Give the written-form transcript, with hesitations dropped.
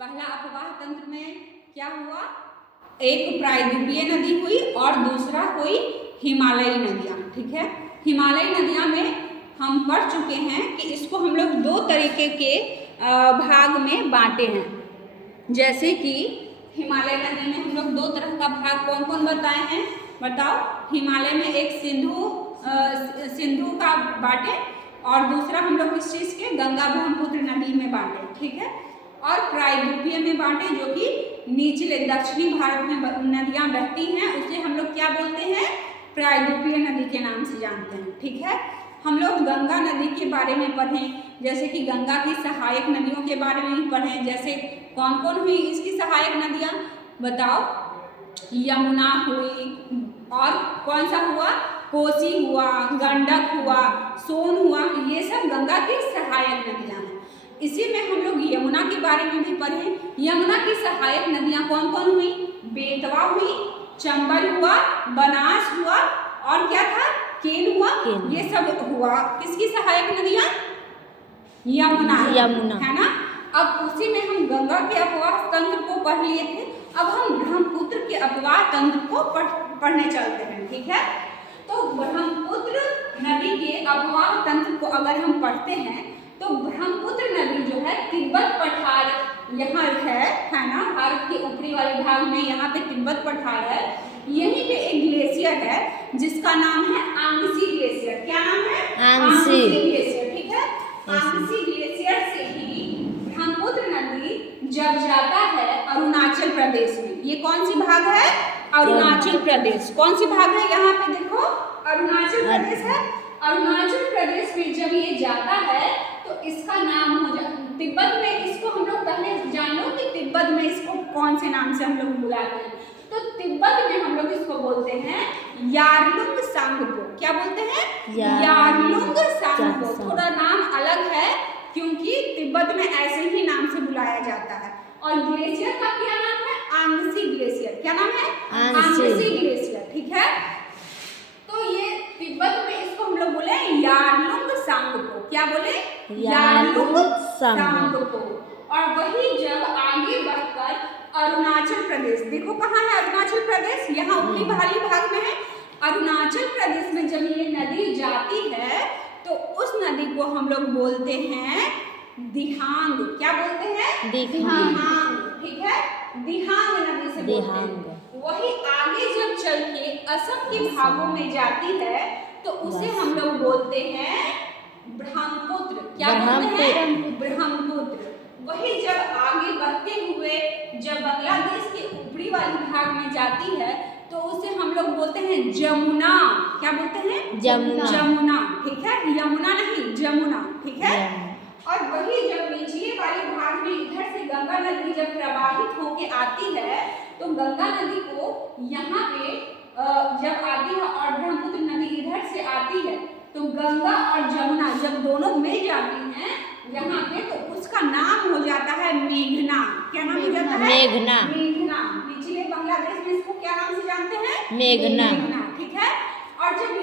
पहला अपवाह तंत्र में क्या हुआ, एक प्रायद्वीपीय नदी हुई और दूसरा हुई हिमालयी नदियाँ। ठीक है, हिमालयी नदियाँ में हम पढ़ चुके हैं कि इसको हम लोग दो तरीके के भाग में बांटे हैं। जैसे कि हिमालय नदी में हम लोग दो तरह का भाग कौन कौन बताए हैं, बताओ। हिमालय में एक सिंधु का बांटे और दूसरा हम लोग किस चीज़ के, गंगा ब्रह्मपुत्र नदी में बांटे। ठीक है, और प्रायद्वीपीय में बांटे जो कि निचले दक्षिणी भारत में नदियाँ बहती हैं, उसे हम लोग क्या बोलते हैं, प्रायद्वीपीय नदी के नाम से जानते हैं। ठीक है, हम लोग गंगा नदी के बारे में पढ़ें, जैसे कि गंगा की सहायक नदियों के बारे में भी पढ़ें। जैसे कौन कौन हुई इसकी सहायक नदियाँ, बताओ। यमुना हुई और कौन सा हुआ, कोसी हुआ, गंडक हुआ, सोन हुआ, ये सब गंगा की सहायक नदियाँ हैं। इसी में हम लोग यमुना के बारे में भी पढ़ें। यमुना की सहायक नदियाँ कौन कौन हुई, बेतवा हुई, चंबल हुआ, बनास हुआ और क्या था, केन हुआ। ये सब हुआ किसकी सहायक नदियाँ, यमुना है ना। अब उसी में हम गंगा के अपवाह तंत्र को पढ़ लिए थे, अब हम ब्रह्मपुत्र के अपवाह तंत्र को पढ़ने चलते हैं। ठीक है, तो ब्रह्मपुत्र नदी के अपवाह तंत्र को अगर हम पढ़ते हैं तो ब्रह्मपुत्र नदी जो है तिब्बत पठार यहाँ है ना, भारत के ऊपरी वाले भाग में यहाँ पे तिब्बत पठार है, यहीं पे एक ग्लेशियर है जिसका नाम है आंगसी ग्लेशियर। क्या नाम है, आंगसी ग्लेशियर। ठीक है, आंगसी ग्लेशियर से ही ब्रह्मपुत्र नदी जब जाता है अरुणाचल प्रदेश में, ये कौन सी भाग है, अरुणाचल प्रदेश। कौन सी भाग है, यहाँ पे देखो अरुणाचल प्रदेश है। अरुणाचल प्रदेश में जब ये जाता है तो इसका नाम हो जाता, तिब्बत में इसको हम लोग पहले जान लो कि तिब्बत में इसको कौन से नाम से हम लोग बुलाते हैं। तो तिब्बत में हम लोग इसको बोलते हैं यारलुंग सांगपो। क्या बोलते हैं, यारलुंग सांगपो। थोड़ा नाम अलग है क्योंकि तिब्बत में ऐसे ही नाम से बुलाया जाता है। और ग्लेशियर का क्या नाम है, आंगसी ग्लेशियर। क्या नाम है, आंगसी ग्लेशियर। ठीक है, तो ये तिब्बत में इसको हम लोग बोले यारलुंग सांगपो। क्या बोले, यारलुंग सांगपो। और वही जब आगे बढ़कर अरुणाचल प्रदेश, देखो कहाँ है अरुणाचल प्रदेश, यहाँ ऊपरी भाली भाग में है। अरुणाचल प्रदेश में जब ये नदी जाती है तो उस नदी को हम लोग बोलते हैं दिहांग। क्या बोलते हैं, दिहांग। ठीक है, दिहांग नदी से बोलते हैं। वही आगे जब चल के असम के भागों में जाती है तो उसे हम लोग बोलते हैं ब्रह्मपुत्र। क्या बोलते हैं, ब्रह्मपुत्र। वही जब आगे बढ़ते हुए जब बांग्लादेश के ऊपरी वाली भाग में जाती है तो उसे हम लोग बोलते हैं जमुना। क्या बोलते हैं, जमुना। ठीक है, यमुना नहीं, जमुना। ठीक है, और वही जब निचले वाले भाग में इधर से गंगा नदी जब प्रवाहित होके आती है तो गंगा नदी को यहाँ पे जब आती है और ब्रह्मपुत्र नदी इधर से आती है तो गंगा और जमुना जब दोनों मिल जाती हैं यहाँ पे तो उसका नाम हो जाता है मेघना। क्या नाम हो जाता है, मेघना। निचले बांग्लादेश में इसको क्या नाम से जानते हैं, मेघना। ठीक है, और जब